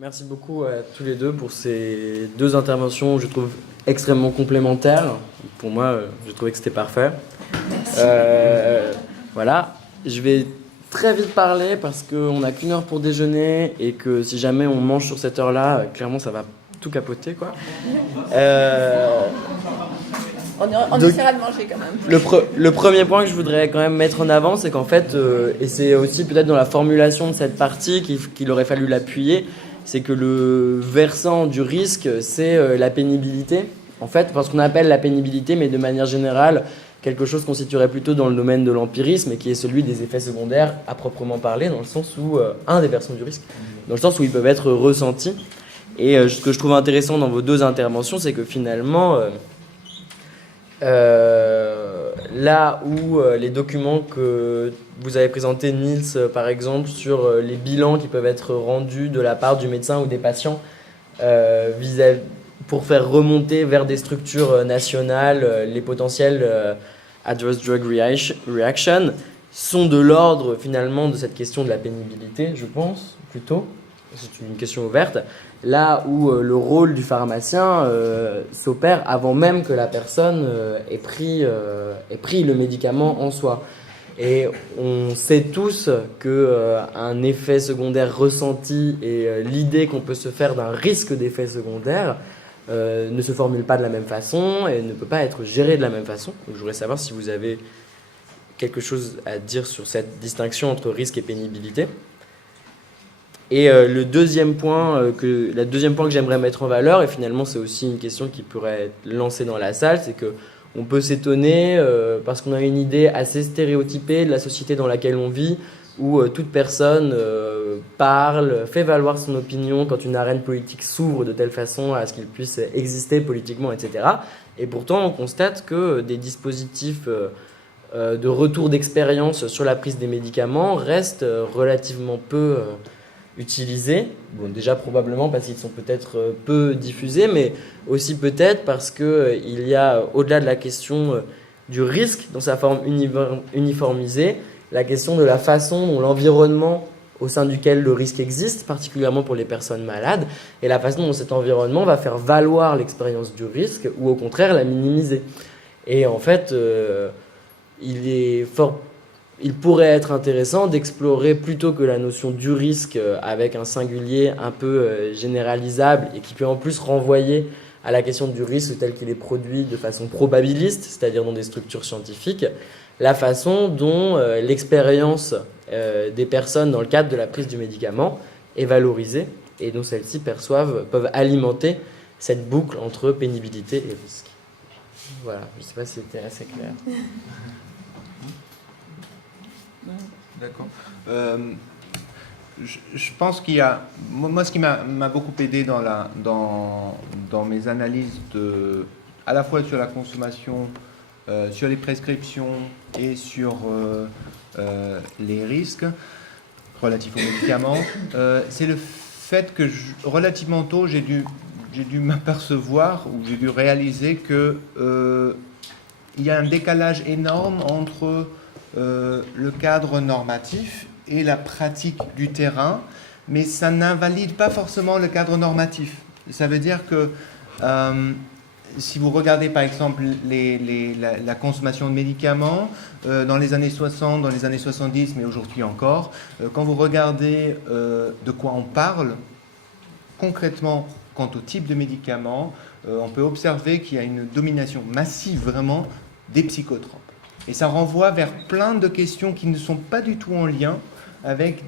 Merci beaucoup à tous les deux pour ces deux interventions, je trouve extrêmement complémentaires. Pour moi, je trouvais que c'était parfait. Voilà, je vais très vite parler parce qu'on n'a qu'une heure pour déjeuner et que si jamais on mange sur cette heure-là, clairement ça va tout capoter, quoi. On essaiera de manger quand même. Le premier point que je voudrais quand même mettre en avant, c'est qu'en fait, et c'est aussi peut-être dans la formulation de cette partie qu'il aurait fallu l'appuyer, c'est que le versant du risque, c'est la pénibilité. En fait, parce qu'on appelle la pénibilité, mais de manière générale, quelque chose qu'on situerait plutôt dans le domaine de l'empirisme et qui est celui des effets secondaires à proprement parler, dans le sens où, un des versants du risque, dans le sens où ils peuvent être ressentis. Et ce que je trouve intéressant dans vos deux interventions, c'est que finalement, là où les documents que vous avez présentés, Niels, par exemple, sur les bilans qui peuvent être rendus de la part du médecin ou des patients pour faire remonter vers des structures nationales les potentiels adverse drug reaction sont de l'ordre finalement de cette question de la pénibilité, je pense, plutôt. C'est une question ouverte. Là où le rôle du pharmacien s'opère avant même que la personne ait pris le médicament en soi. Et on sait tous qu'un effet secondaire ressenti et l'idée qu'on peut se faire d'un risque d'effet secondaire ne se formule pas de la même façon et ne peut pas être géré de la même façon. Donc, je voudrais savoir si vous avez quelque chose à dire sur cette distinction entre risque et pénibilité. Et le deuxième point que j'aimerais mettre en valeur, et finalement c'est aussi une question qui pourrait être lancée dans la salle, c'est qu'on peut s'étonner parce qu'on a une idée assez stéréotypée de la société dans laquelle on vit, où toute personne parle, fait valoir son opinion quand une arène politique s'ouvre de telle façon à ce qu'il puisse exister politiquement, etc. Et pourtant on constate que des dispositifs de retour d'expérience sur la prise des médicaments restent relativement peu utilisés. Bon, déjà probablement parce qu'ils sont peut-être peu diffusés, mais aussi peut-être parce qu'il y a, au-delà de la question du risque dans sa forme uniformisée, la question de la façon dont l'environnement au sein duquel le risque existe, particulièrement pour les personnes malades, et la façon dont cet environnement va faire valoir l'expérience du risque ou au contraire la minimiser. Et en fait, il pourrait être intéressant d'explorer plutôt que la notion du risque avec un singulier un peu généralisable et qui peut en plus renvoyer à la question du risque tel qu'il est produit de façon probabiliste, c'est-à-dire dans des structures scientifiques, la façon dont l'expérience des personnes dans le cadre de la prise du médicament est valorisée et dont celles-ci peuvent alimenter cette boucle entre pénibilité et risque. Voilà, je ne sais pas si c'était assez clair. D'accord. Je pense qu'il y a... Moi, ce qui m'a beaucoup aidé dans mes analyses, à la fois sur la consommation, sur les prescriptions et sur les risques relatifs aux médicaments, c'est le fait que relativement tôt, j'ai dû m'apercevoir ou j'ai dû réaliser que il y a un décalage énorme entre le cadre normatif et la pratique du terrain, mais ça n'invalide pas forcément le cadre normatif. Ça veut dire que si vous regardez par exemple la consommation de médicaments dans les années 60, dans les années 70, mais aujourd'hui encore, quand vous regardez de quoi on parle concrètement quant au type de médicaments, on peut observer qu'il y a une domination massive vraiment des psychotropes. Et ça renvoie vers plein de questions qui ne sont pas du tout en lien avec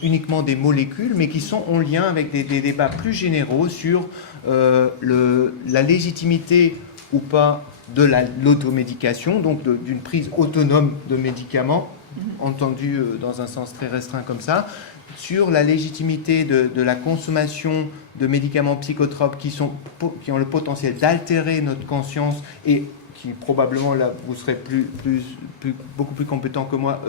uniquement des molécules, mais qui sont en lien avec des débats plus généraux sur la légitimité ou pas de l'automédication, donc d'une prise autonome de médicaments, entendu dans un sens très restreint comme ça, sur la légitimité de la consommation de médicaments psychotropes qui ont le potentiel d'altérer notre conscience et qui probablement, là, vous serez beaucoup plus compétent que moi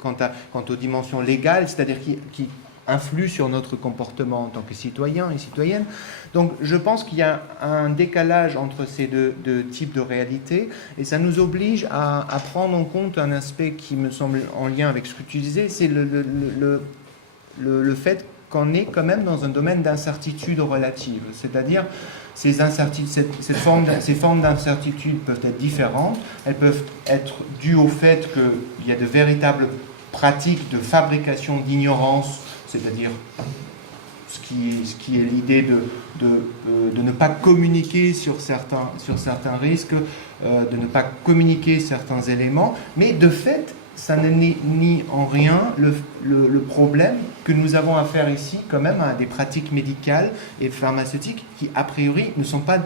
quant aux dimensions légales, c'est-à-dire qui influent sur notre comportement en tant que citoyen et citoyenne. Donc je pense qu'il y a un décalage entre ces deux types de réalités et ça nous oblige à prendre en compte un aspect qui me semble en lien avec ce que tu disais, c'est le fait qu'on est quand même dans un domaine d'incertitude relative. C'est-à-dire, ces formes d'incertitude peuvent être différentes. Elles peuvent être dues au fait qu'il y a de véritables pratiques de fabrication d'ignorance, c'est-à-dire ce qui est l'idée de ne pas communiquer sur certains risques, de ne pas communiquer certains éléments, mais de fait, ça n'est ni en rien le problème que nous avons affaire ici quand même à des pratiques médicales et pharmaceutiques qui, a priori, ne sont pas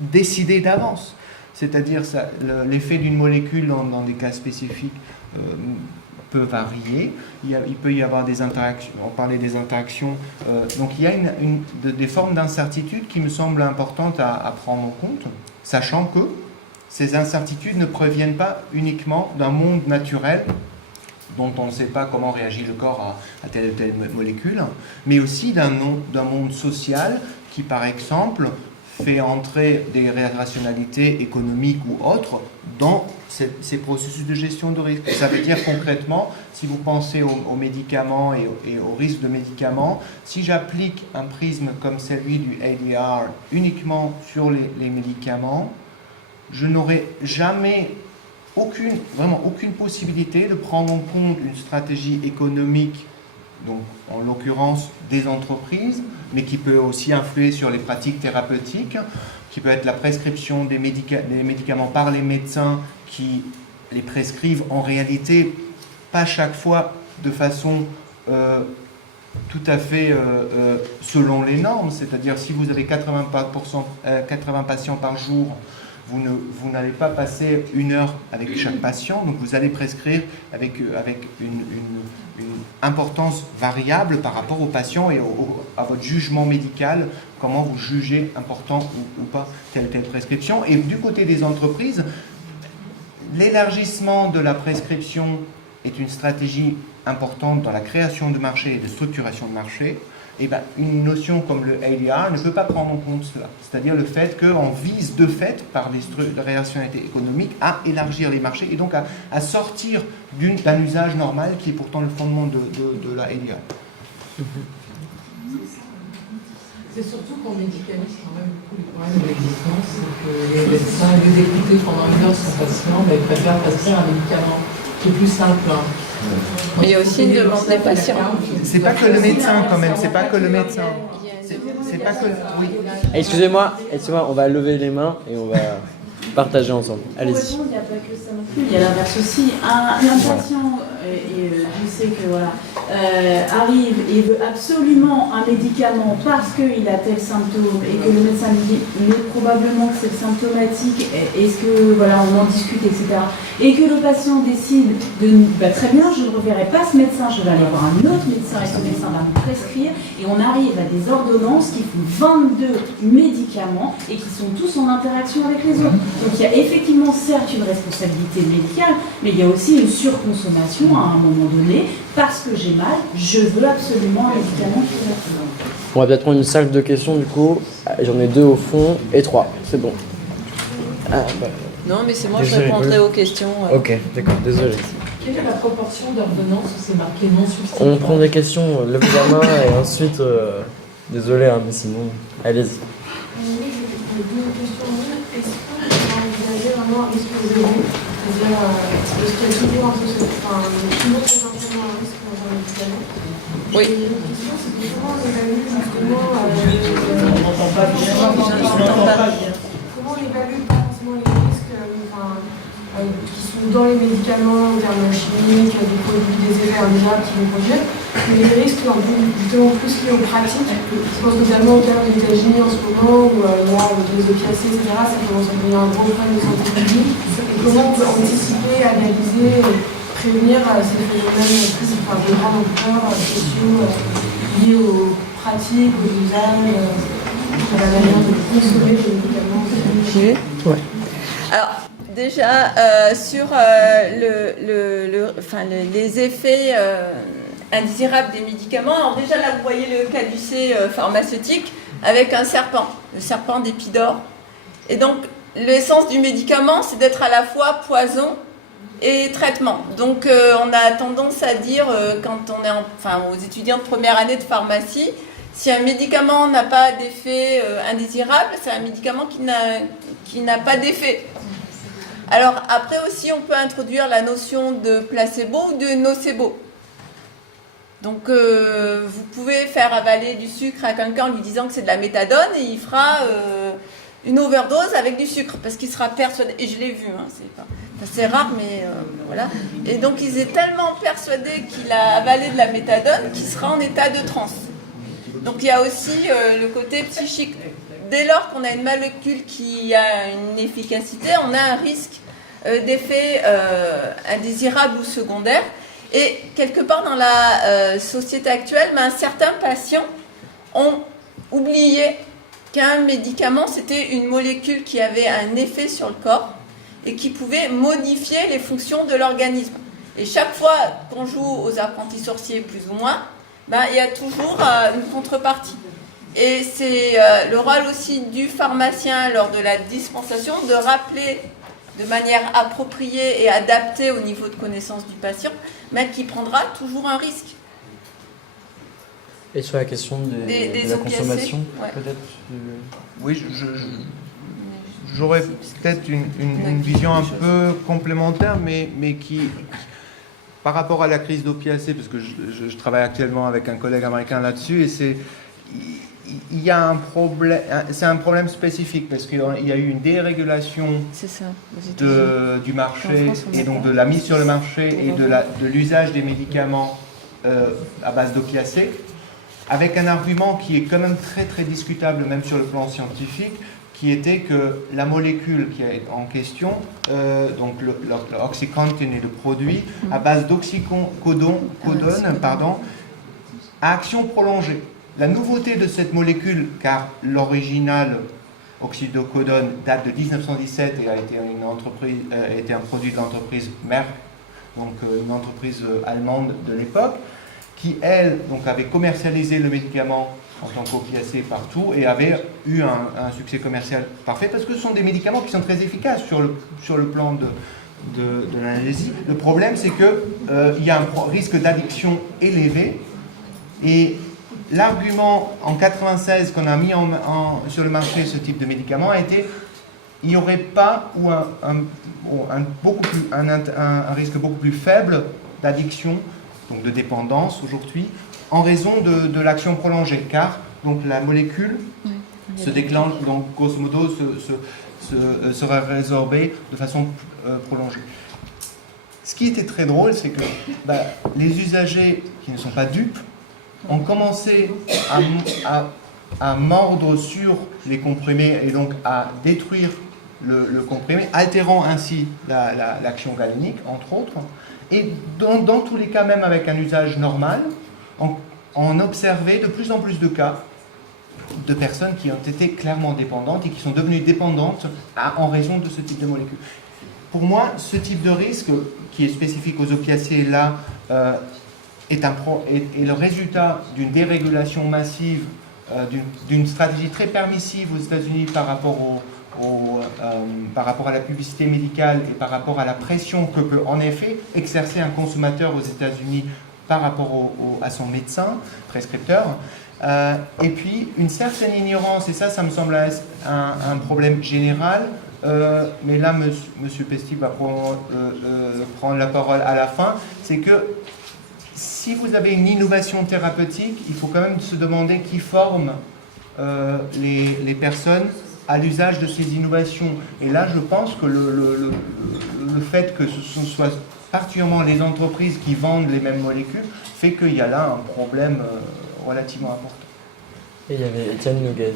décidées d'avance. C'est-à-dire l'effet d'une molécule dans des cas spécifiques peut varier. Il peut y avoir des interactions, on parlait des interactions, donc il y a des formes d'incertitude qui me semblent importantes à prendre en compte, sachant que ces incertitudes ne proviennent pas uniquement d'un monde naturel dont on ne sait pas comment réagit le corps à telle ou telle molécule, mais aussi d'un monde social qui, par exemple, fait entrer des rationalités économiques ou autres dans ces processus de gestion de risque. Ça veut dire concrètement, si vous pensez aux médicaments et aux risques de médicaments, si j'applique un prisme comme celui du ADR uniquement sur les médicaments, je n'aurai jamais vraiment aucune possibilité de prendre en compte une stratégie économique, donc en l'occurrence des entreprises, mais qui peut aussi influer sur les pratiques thérapeutiques, qui peut être la prescription des médicaments par les médecins qui les prescrivent en réalité pas chaque fois de façon tout à fait selon les normes, c'est-à-dire si vous avez 80 patients par jour, vous n'allez pas passer 1 heure avec chaque patient, donc vous allez prescrire avec une importance variable par rapport au patient et à votre jugement médical, comment vous jugez important ou pas telle prescription. Et du côté des entreprises, l'élargissement de la prescription est une stratégie importante dans la création de marché et de structuration de marché. Et ben, une notion comme le ADR ne peut pas prendre en compte cela. C'est-à-dire le fait qu'on vise de fait, par des rationalités économiques, à élargir les marchés et donc à sortir d'un usage normal qui est pourtant le fondement de la ADR. C'est surtout qu'en médicalise quand même beaucoup les problèmes de l'existence, c'est que les médecins, au lieu d'écouter pendant 1 heure son patient, ils préfèrent prescrire un médicament qui est plus simple. Mais il y a aussi une demande des patients. C'est pas que le médecin quand même, c'est pas que le médecin. C'est pas que... Oui. Excusez-moi, on va lever les mains et on va partager ensemble. Allez-y. Il n'y a pas que ça non plus, il y a l'inverse aussi. Un patient, et je sais que voilà, arrive et veut absolument un médicament parce qu'il a tel symptôme et que le médecin lui dit mais probablement que c'est symptomatique, est-ce que voilà, on en discute, etc. Et que le patient décide de très bien, je ne reverrai pas ce médecin, je vais aller voir un autre médecin et ce médecin va me prescrire et on arrive à des ordonnances qui font 22 médicaments et qui sont tous en interaction avec les autres. Donc il y a effectivement certes une responsabilité médicale, mais il y a aussi une surconsommation à un moment donné. Parce que j'ai mal, je veux absolument un médicament qui va. On va peut-être prendre une salle de questions du coup. J'en ai 2 au fond et 3, c'est bon. Non, mais c'est moi, je répondrai aux questions. Ok, d'accord, désolé. Quelle est la proportion d'ordonnances où c'est marqué non substituable? On prend des questions, levez la main et ensuite... désolé, mais sinon, allez-y. Oui, j'ai 2 questions. Est-ce qu'on peut envisager vraiment un risque zéro? C'est-à-dire, est-ce qu'il y a toujours un peu toujours potentiellement un risque dans un médicament? Oui. Et l'autre question, c'est comment on évalue justement... Comment on évalue pas forcément les risques qui sont dans les médicaments en termes chimiques, des produits, des effets indésirables qui vont produire, mais les risques justement plus liés aux pratiques. Je pense notamment au cas des États-Unis en ce moment où là, avec les opiacés, etc., ça commence à devenir un gros problème de santé publique. Et comment on peut anticiper, analyser, prévenir ces phénomènes plus de grande ampleur, sociaux, liés aux pratiques, aux usages, à la manière de consommer les médicaments. Ouais. Alors, déjà, sur les effets indésirables des médicaments, alors déjà là, vous voyez le caducée pharmaceutique avec un serpent, le serpent d'Épidore. Et donc, l'essence du médicament, c'est d'être à la fois poison et traitement. Donc on a tendance à dire, quand on est aux étudiants de première année de pharmacie, si un médicament n'a pas d'effet indésirable, c'est un médicament qui n'a pas d'effet. Alors après aussi, on peut introduire la notion de placebo ou de nocebo. Donc vous pouvez faire avaler du sucre à quelqu'un en lui disant que c'est de la méthadone et il fera une overdose avec du sucre parce qu'il sera persuadé, et je l'ai vu, hein, c'est rare mais voilà. Et donc il est tellement persuadé qu'il a avalé de la méthadone qu'il sera en état de transe. Donc il y a aussi le côté psychique. Dès lors qu'on a une molécule qui a une efficacité, on a un risque d'effet indésirable ou secondaire. Et quelque part dans la société actuelle, certains patients ont oublié qu'un médicament, c'était une molécule qui avait un effet sur le corps et qui pouvait modifier les fonctions de l'organisme. Et chaque fois qu'on joue aux apprentis sorciers, plus ou moins, il y a toujours une contrepartie. Et c'est le rôle aussi du pharmacien lors de la dispensation de rappeler de manière appropriée et adaptée au niveau de connaissance du patient, mais qui prendra toujours un risque. Et sur la question de la consommation, ouais. peut-être Oui, j'aurais peut-être une vision un peu complémentaire, mais qui, par rapport à la crise d'opiacés, parce que je travaille actuellement avec un collègue américain là-dessus, et il y a un problème, c'est un problème spécifique parce qu'il y a eu une dérégulation du marché et donc de la mise sur le marché et de l'usage des médicaments à base d'opiacés, avec un argument qui est quand même très très discutable même sur le plan scientifique, qui était que la molécule qui est en question, donc l'Oxycontin est le produit à base d'oxycodone, à action prolongée. La nouveauté de cette molécule, car l'original oxydocodone date de 1917 et a été un produit de l'entreprise Merck, donc une entreprise allemande de l'époque, qui elle donc avait commercialisé le médicament en tant qu'opiacé partout et avait eu un succès commercial parfait parce que ce sont des médicaments qui sont très efficaces sur le plan de l'analgésie. Le problème, c'est qu'il y a un risque d'addiction élevé et l'argument en 1996 qu'on a mis sur le marché ce type de médicament a été il n'y aurait pas ou un risque beaucoup plus faible d'addiction, donc de dépendance aujourd'hui, en raison de l'action prolongée, car donc, la molécule se déclenche, donc grosso modo sera résorbée de façon prolongée. Ce qui était très drôle, c'est que les usagers qui ne sont pas dupes ont commencé à mordre sur les comprimés et donc à détruire le comprimé, altérant ainsi l'action galénique, entre autres. Et dans tous les cas, même avec un usage normal, on observait de plus en plus de cas de personnes qui ont été clairement dépendantes et qui sont devenues dépendantes en raison de ce type de molécule. Pour moi, ce type de risque, qui est spécifique aux opiacés, là, est le résultat d'une dérégulation massive, d'une stratégie très permissive aux États-Unis par rapport à la publicité médicale et par rapport à la pression que peut en effet exercer un consommateur aux États-Unis par rapport à son médecin prescripteur. Et puis une certaine ignorance, et ça me semble un problème général, mais là M. Pesty va prendre la parole à la fin, c'est que si vous avez une innovation thérapeutique, il faut quand même se demander qui forme les personnes à l'usage de ces innovations. Et là, je pense que le fait que ce soit particulièrement les entreprises qui vendent les mêmes molécules fait qu'il y a là un problème relativement important. Et il y avait Étienne Noguez.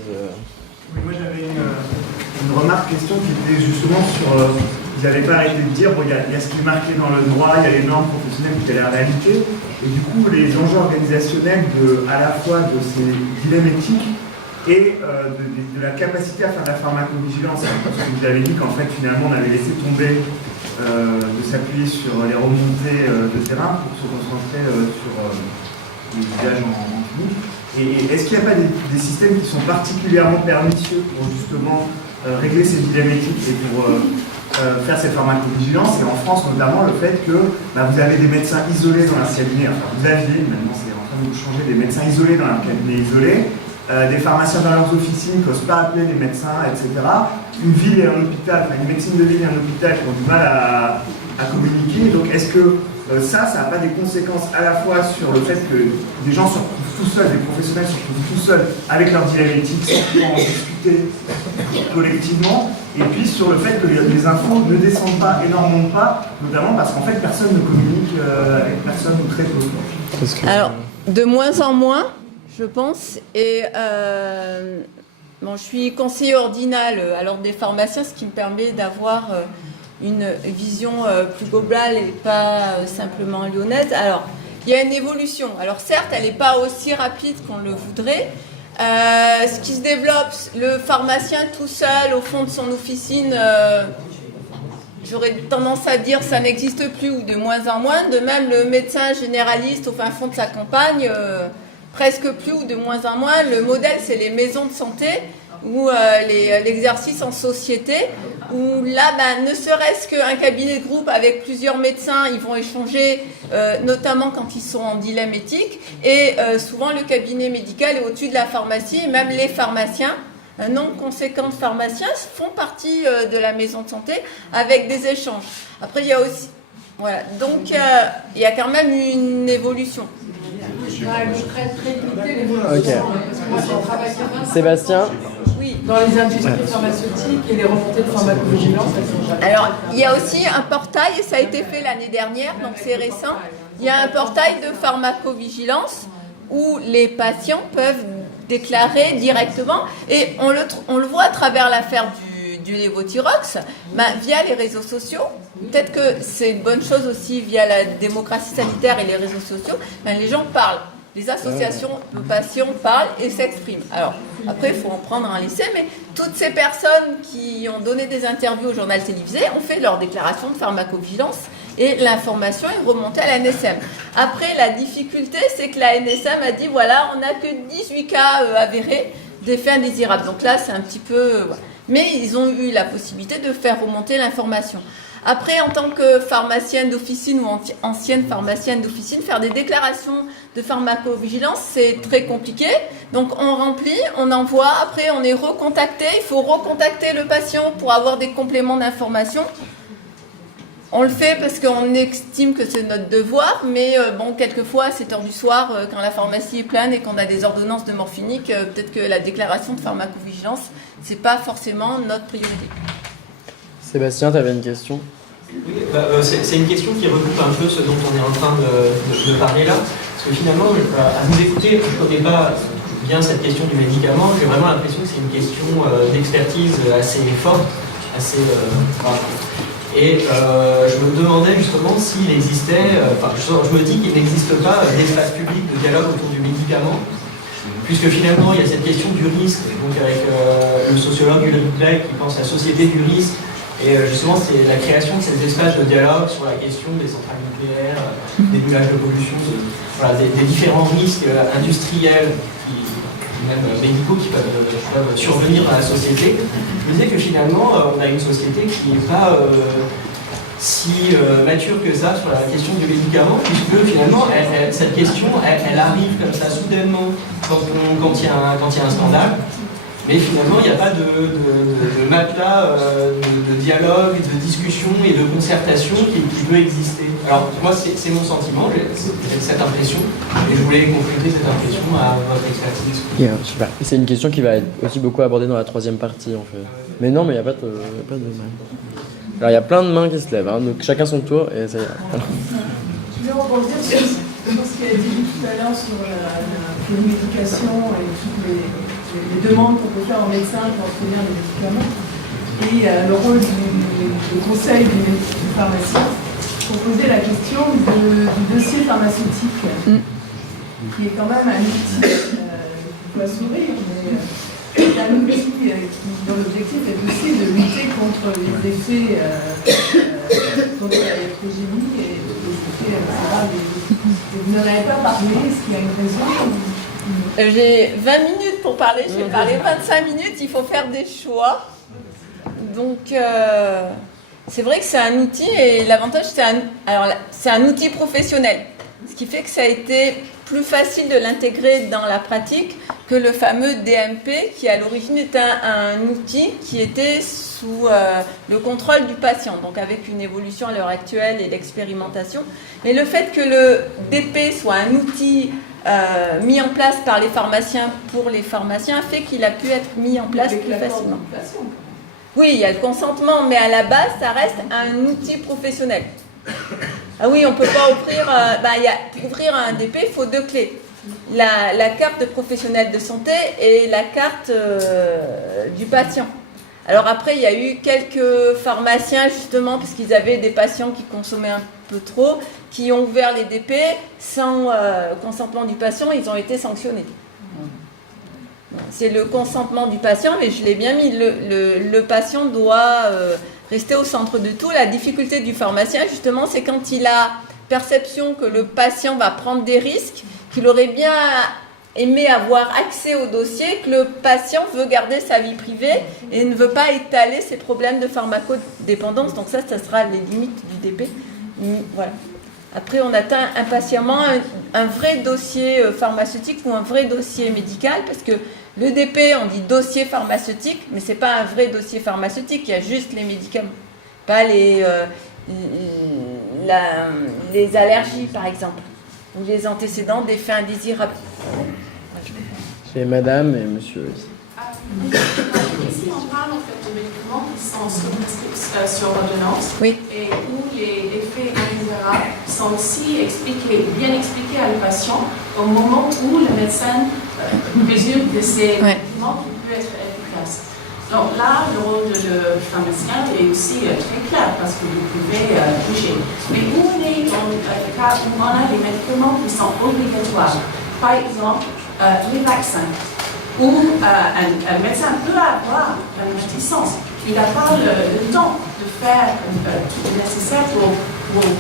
Oui, moi j'avais une remarque, question qui était justement sur... vous n'avez pas arrêté de dire, bon, il y a ce qui est marqué dans le droit, il y a les normes professionnelles, puis il y a la réalité. Et du coup, les enjeux organisationnels à la fois de ces dilemmes éthiques et de la capacité à faire de la pharmacovigilance. Parce que vous avez dit qu'en fait, finalement, on avait laissé tomber de s'appuyer sur les remontées de terrain pour se concentrer sur les usages en clinique. Et est-ce qu'il n'y a pas des systèmes qui sont particulièrement pernicieux pour justement régler ces dilemmes éthiques et pour faire cette pharmacovigilance, et en France notamment le fait que vous avez des médecins isolés dans un cabinet, enfin vous aviez, maintenant c'est en train de changer, des médecins isolés dans un cabinet isolé, des pharmaciens dans leurs officines qui n'osent pas appeler les médecins, etc. Une ville et un hôpital, une médecine de ville et un hôpital qui ont du mal à communiquer. Donc est-ce que ça n'a pas des conséquences à la fois sur le fait que des gens se retrouvent tout seuls, des professionnels se retrouvent tout seuls avec leur dilemme éthique sans pouvoir en discuter collectivement, et puis sur le fait que les infos ne descendent pas et n'en remontent pas, notamment parce qu'en fait personne ne communique avec personne ou très peu. Alors, de moins en moins, je pense, et bon, je suis conseiller ordinal à l'ordre des pharmaciens, ce qui me permet d'avoir une vision plus globale et pas simplement lyonnaise. Alors, il y a une évolution. Alors certes, elle n'est pas aussi rapide qu'on le voudrait. Ce qui se développe, le pharmacien tout seul au fond de son officine, j'aurais tendance à dire ça n'existe plus ou de moins en moins. De même, le médecin généraliste au fin fond de sa campagne, presque plus ou de moins en moins. Le modèle, c'est les maisons de santé ou l'exercice en société, où là, ne serait-ce qu'un cabinet de groupe avec plusieurs médecins, ils vont échanger, notamment quand ils sont en dilemme éthique, et souvent le cabinet médical est au-dessus de la pharmacie, et même les pharmaciens, un nombre conséquent de pharmaciens font partie de la maison de santé avec des échanges. Après, il y a aussi... Voilà, donc il y a quand même une évolution. Sébastien. Oui. Dans les industries pharmaceutiques et les remontées de pharmacovigilance, elles sont jamais. Alors, il y a aussi un portail, et ça a été fait l'année dernière, donc c'est récent. Il y a un portail de pharmacovigilance où les patients peuvent déclarer directement, et on le voit à travers l'affaire du Levothyrox, via les réseaux sociaux. Peut-être que c'est une bonne chose aussi via la démocratie sanitaire et les réseaux sociaux. Les gens parlent. Les associations de patients parlent et s'expriment. Alors, après, il faut en prendre un lycée, mais toutes ces personnes qui ont donné des interviews au journal télévisé ont fait leur déclaration de pharmacovigilance et l'information est remontée à la NSM. Après, la difficulté, c'est que la NSM a dit, voilà, on n'a que 18 cas avérés d'effets indésirables. Donc là, c'est un petit peu... Mais ils ont eu la possibilité de faire remonter l'information. Après, en tant que pharmacienne d'officine ou ancienne pharmacienne d'officine, faire des déclarations de pharmacovigilance, c'est très compliqué. Donc, on remplit, on envoie, après, on est recontacté. Il faut recontacter le patient pour avoir des compléments d'information. On le fait parce qu'on estime que c'est notre devoir, mais quelquefois, à 7h du soir, quand la pharmacie est pleine et qu'on a des ordonnances de morphinique, peut-être que la déclaration de pharmacovigilance, c'est pas forcément notre priorité. Sébastien, tu avais une question ? Oui, c'est une question qui regroupe un peu ce dont on est en train de parler là. Parce que finalement, à vous écouter, je ne connais pas bien cette question du médicament. J'ai vraiment l'impression que c'est une question d'expertise assez forte, assez et je me demandais justement s'il existait, je me dis qu'il n'existe pas d'espace public de dialogue autour du médicament, puisque finalement il y a cette question du risque, donc avec le sociologue Ulrich Beck qui pense à la société du risque. Et justement, c'est la création de ces espaces de dialogue sur la question des centrales nucléaires, des nuages de pollution, des différents risques industriels, même médicaux qui peuvent survenir dans la société. Je me disais que finalement, on a une société qui n'est pas si mature que ça sur la question du médicament, puisque finalement, cette question, elle arrive comme ça soudainement quand il y a un scandale. Mais finalement, il n'y a pas de matelas de dialogue, de discussion et de concertation qui peut exister. Alors, moi, c'est mon sentiment, j'ai cette impression, et je voulais compléter cette impression à votre expertise. Yeah, super. C'est une question qui va être aussi beaucoup abordée dans la troisième partie, en fait. Mais non, mais il n'y a pas de main. Alors, il y a plein de mains qui se lèvent, donc chacun son tour, et ça y est. Je voulais rebondir sur ce qui a été dit tout à l'heure sur la médication et toutes les demandes qu'on peut faire aux médecins pour obtenir des médicaments et le rôle du conseil du pharmacien pour poser la question du dossier pharmaceutique qui est quand même un outil qui doit sourire, mais un outil dont l'objectif est aussi de lutter contre les effets contre la hétérogénie et les effets indésirables. Vous n'en avez pas parlé, est-ce qu'il y a une raison? J'ai 20 minutes pour parler, je vais parler 25 minutes, il faut faire des choix. Donc, C'est vrai que c'est un outil et l'avantage, c'est un outil professionnel. Ce qui fait que ça a été plus facile de l'intégrer dans la pratique que le fameux DMP qui à l'origine était un outil qui était sous le contrôle du patient, donc avec une évolution à l'heure actuelle et l'expérimentation. Mais le fait que le DP soit un outil mis en place par les pharmaciens pour les pharmaciens fait qu'il a pu être mis en place plus facilement. Oui, il y a le consentement, mais à la base, ça reste un outil professionnel. Ah oui, on ne peut pas pour ouvrir un DP, il faut 2 clés. La carte de professionnel de santé et la carte du patient. Alors après, il y a eu quelques pharmaciens, justement, parce qu'ils avaient des patients qui consommaient un peu trop, qui ont ouvert les DP sans consentement du patient, ils ont été sanctionnés. C'est le consentement du patient, mais je l'ai bien mis, le patient doit rester au centre de tout. La difficulté du pharmacien, justement, c'est quand il a perception que le patient va prendre des risques, qu'il aurait bien aimé avoir accès au dossier, que le patient veut garder sa vie privée et ne veut pas étaler ses problèmes de pharmacodépendance. Donc ça sera les limites du DP. Voilà. Après, on atteint impatiemment un vrai dossier pharmaceutique ou un vrai dossier médical, parce que le DP, on dit dossier pharmaceutique, mais ce n'est pas un vrai dossier pharmaceutique, il y a juste les médicaments, pas les allergies, par exemple, ou les antécédents d'effets indésirables. C'est madame et monsieur aussi. Ici, on parle en fait de médicaments qui sont sur ordonnance, oui, et où les effets indésirables sont aussi bien expliqués à le patient au moment où le médecin mesure de ces médicaments qui peuvent être efficaces. Donc là, le rôle du pharmacien est aussi très clair parce que vous pouvez juger. Mais où on est dans le cas où on a des médicaments qui sont obligatoires, par exemple les vaccins, où un médecin peut avoir une licence. Il n'a pas le temps de faire tout le nécessaire pour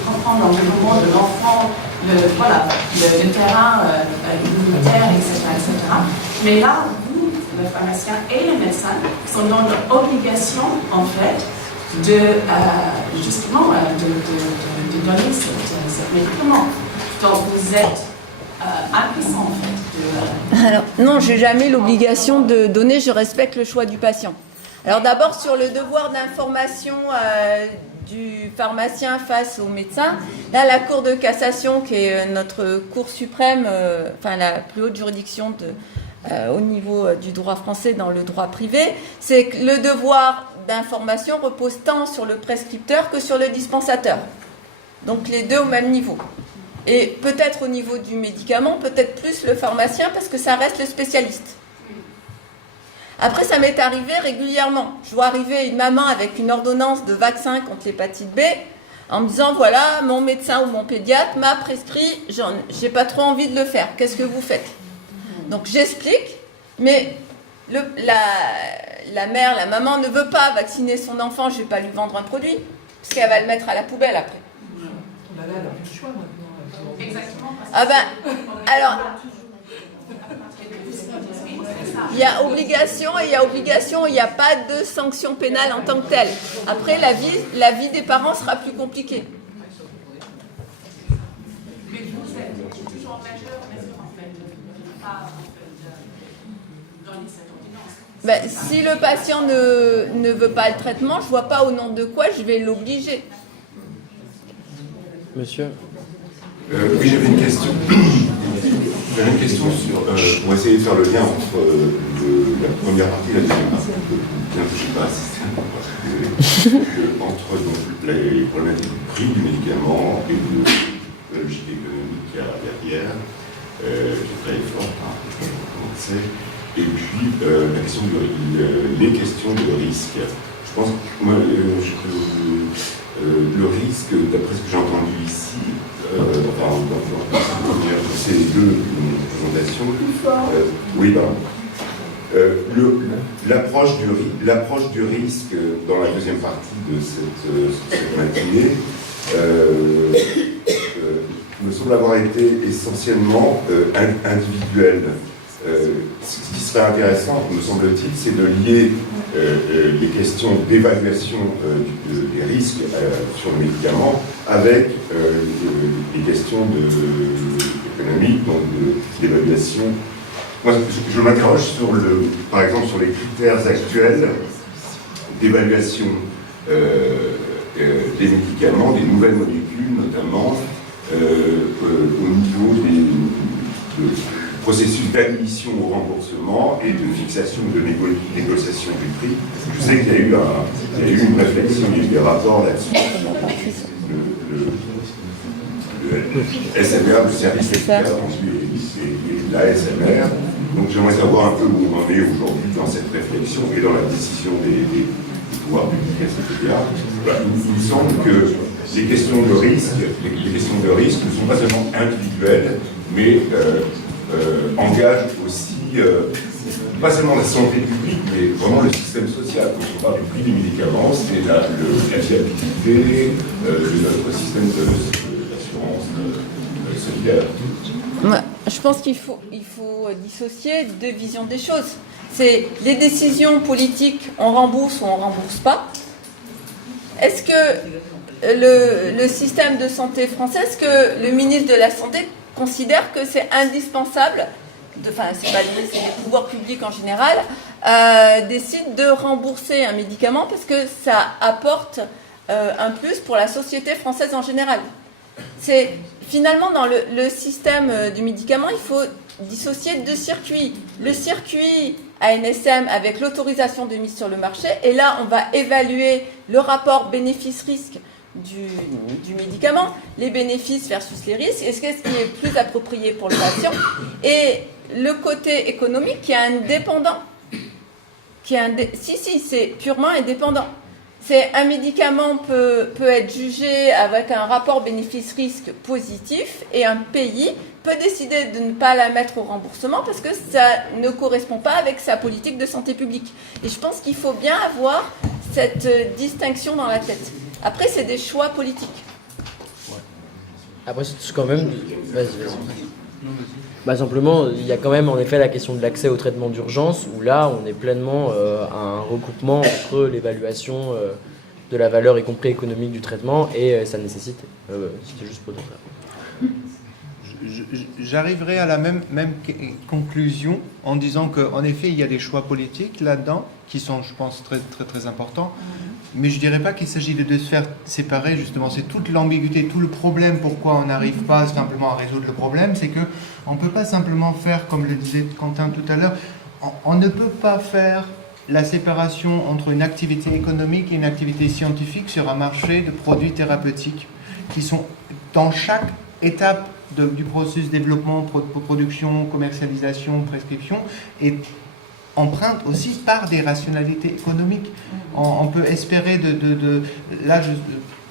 comprendre l'environnement de l'enfant, le terrain immunitaire, etc. Mais là, vous, le pharmacien et le médecin, sont dans l'obligation, en fait, justement, de donner ce médicament. Donc, vous êtes impuissant, en fait. Alors, non, je n'ai jamais l'obligation de donner, je respecte le choix du patient. Alors d'abord, sur le devoir d'information du pharmacien face au médecin, là, la Cour de cassation, qui est notre Cour suprême, la plus haute juridiction au niveau du droit français dans le droit privé, c'est que le devoir d'information repose tant sur le prescripteur que sur le dispensateur. Donc les deux au même niveau. Et peut-être au niveau du médicament, peut-être plus le pharmacien parce que ça reste le spécialiste. Après, ça m'est arrivé régulièrement. Je vois arriver une maman avec une ordonnance de vaccin contre l'hépatite B en me disant, voilà, mon médecin ou mon pédiatre m'a prescrit, j'ai pas trop envie de le faire. Qu'est-ce que vous faites? Donc j'explique, mais la mère, la maman ne veut pas vacciner son enfant, je vais pas lui vendre un produit, parce qu'elle va le mettre à la poubelle après. Là, elle n'a plus le choix maintenant. Exactement. Ah ben, alors, il y a obligation et il y a obligation, il n'y a pas de sanction pénale en tant que telle. Après, la vie des parents sera plus compliquée. Mais vous êtes toujours en mesure, en fait, de pas donner cette ordonnance. Ben, si le patient ne veut pas le traitement, je ne vois pas au nom de quoi je vais l'obliger. Monsieur? Oui, j'avais une question. J'avais une question sur. On va essayer de faire le lien entre la première partie et la deuxième partie. Bien que je n'ai pas assisté, entre donc, les problématiques du prix du médicament et de la logique économique qu'il y a derrière, qui est très forte, on le sait. Et puis la question les questions de risque. Je pense que moi, le risque, d'après ce que j'ai entendu ici, c'est deux présentations. Oui, pardon. L'approche du risque dans la deuxième partie de cette matinée me semble avoir été essentiellement individuelle. Ce qui serait intéressant, me semble-t-il, c'est de lier les questions d'évaluation des risques sur le médicament avec les questions économiques, donc d'évaluation. Moi, je m'interroge sur par exemple sur les critères actuels d'évaluation des médicaments, des nouvelles molécules notamment, au niveau du processus d'admission au remboursement et de fixation de négociation du prix. Je sais qu'il y a eu une réflexion, il y a eu des rapports là-dessus. Le SMR, le service médical et l'ASMR. Donc j'aimerais savoir un peu où on en est aujourd'hui dans cette réflexion et dans la décision des pouvoirs publics, etc. Il me semble que les questions de risque ne sont pas seulement individuelles, mais engagent aussi pas seulement la santé publique, mais vraiment le système social. Quand on parle du prix des médicaments, c'est la fiabilité de notre système d'assurance solidaire. Ouais, je pense qu'il faut dissocier deux visions des choses. C'est les décisions politiques, on rembourse ou on ne rembourse pas. Est-ce que le système de santé français, est-ce que le ministre de la Santé considère que c'est indispensable, c'est pas lui, c'est les pouvoirs publics en général, décident de rembourser un médicament parce que ça apporte un plus pour la société française en général. C'est finalement dans le système du médicament, il faut dissocier deux circuits. Le circuit ANSM avec l'autorisation de mise sur le marché, et là on va évaluer le rapport bénéfice-risque du médicament, les bénéfices versus les risques, et ce qui est plus approprié pour le patient, et le côté économique qui est indépendant. C'est purement indépendant. C'est un médicament peut être jugé avec un rapport bénéfice-risque positif, et un pays peut décider de ne pas la mettre au remboursement parce que ça ne correspond pas avec sa politique de santé publique. Et je pense qu'il faut bien avoir cette distinction dans la tête. Après, c'est des choix politiques. Après, c'est quand même... Vas-y. Simplement, il y a quand même en effet la question de l'accès au traitement d'urgence, où là, on est pleinement à un recoupement entre l'évaluation de la valeur, y compris économique, du traitement et sa nécessité. C'était juste pour dire ça. J'arriverai à la même conclusion en disant qu'en effet, il y a des choix politiques là-dedans qui sont, je pense, très, très, très importants. Mais je ne dirais pas qu'il s'agit de se faire séparer, justement. C'est toute l'ambiguïté, tout le problème, pourquoi on n'arrive pas simplement à résoudre le problème, c'est qu'on ne peut pas simplement faire, comme le disait Quentin tout à l'heure, on ne peut pas faire la séparation entre une activité économique et une activité scientifique sur un marché de produits thérapeutiques qui sont dans chaque étape du processus développement, production, commercialisation, prescription, et empreinte aussi par des rationalités économiques. On peut espérer là,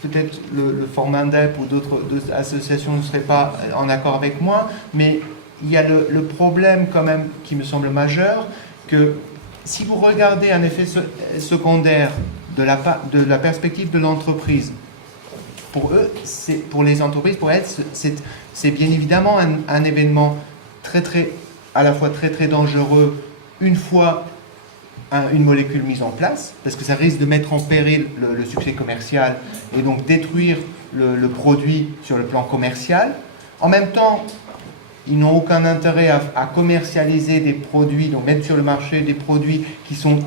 peut-être le Forum INDEP ou d'autres associations ne seraient pas en accord avec moi, mais il y a le problème quand même qui me semble majeur, que si vous regardez un effet secondaire de la perspective de l'entreprise, pour eux, pour les entreprises, pour elles, c'est bien évidemment un événement à la fois très très dangereux une fois une molécule mise en place, parce que ça risque de mettre en péril le succès commercial et donc détruire le produit sur le plan commercial. En même temps, ils n'ont aucun intérêt à commercialiser des produits, donc mettre sur le marché des produits qui sont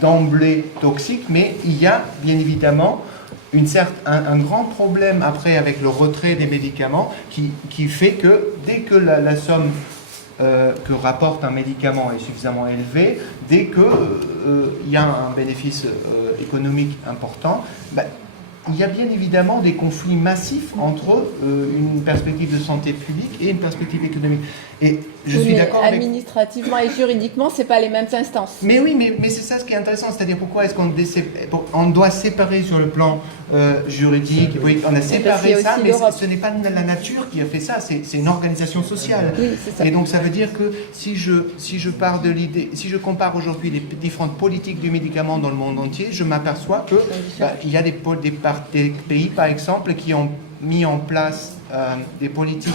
d'emblée toxiques, mais il y a bien évidemment un grand problème après avec le retrait des médicaments qui fait que dès que la somme que rapporte un médicament est suffisamment élevée, dès qu'il y a un bénéfice économique important, il y a bien évidemment des conflits massifs entre une perspective de santé publique et une perspective économique. Et je suis d'accord avec... Administrativement et juridiquement, c'est pas les mêmes instances. Mais oui, mais c'est ça ce qui est intéressant, c'est-à-dire pourquoi est-ce qu'on doit séparer sur le plan juridique. Oui, on a séparé ça, mais ce n'est pas la nature qui a fait ça, c'est une organisation sociale. Oui, c'est ça. Et donc ça veut dire que si je pars de l'idée, si je compare aujourd'hui les différentes politiques du médicament dans le monde entier, je m'aperçois que il y a des pays, par exemple, qui ont mis en place des politiques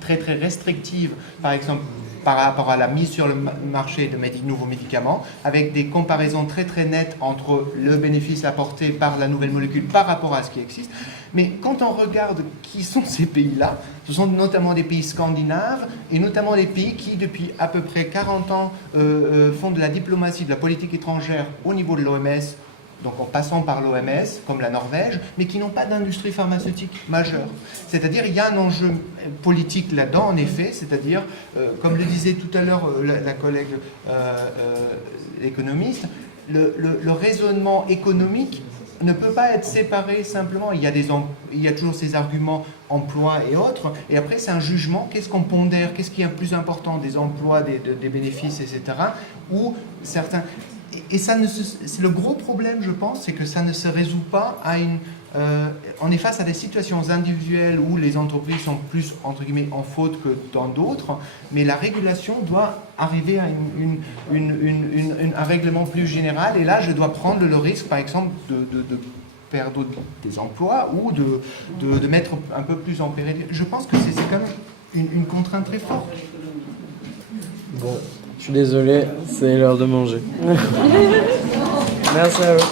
très très restrictives, par exemple par rapport à la mise sur le marché de nouveaux médicaments, avec des comparaisons très très nettes entre le bénéfice apporté par la nouvelle molécule par rapport à ce qui existe. Mais quand on regarde qui sont ces pays-là, ce sont notamment des pays scandinaves et notamment des pays qui, depuis à peu près 40 ans, font de la diplomatie, de la politique étrangère au niveau de l'OMS, donc en passant par l'OMS, comme la Norvège, mais qui n'ont pas d'industrie pharmaceutique majeure. C'est-à-dire il y a un enjeu politique là-dedans, en effet, c'est-à-dire, comme le disait tout à l'heure la collègue économiste, le raisonnement économique ne peut pas être séparé simplement. Il y a toujours ces arguments emploi et autres, et après c'est un jugement, qu'est-ce qu'on pondère, qu'est-ce qui est plus important, des emplois, des bénéfices, etc. Ou certains... Et ça c'est le gros problème, je pense, c'est que ça ne se résout pas à une... on est face à des situations individuelles où les entreprises sont plus, entre guillemets, en faute que dans d'autres, mais la régulation doit arriver à un règlement plus général, et là je dois prendre le risque, par exemple, de perdre des emplois ou de mettre un peu plus en péril. Je pense que c'est quand même une contrainte très forte. Bon, je suis désolé, c'est l'heure de manger. Merci à vous.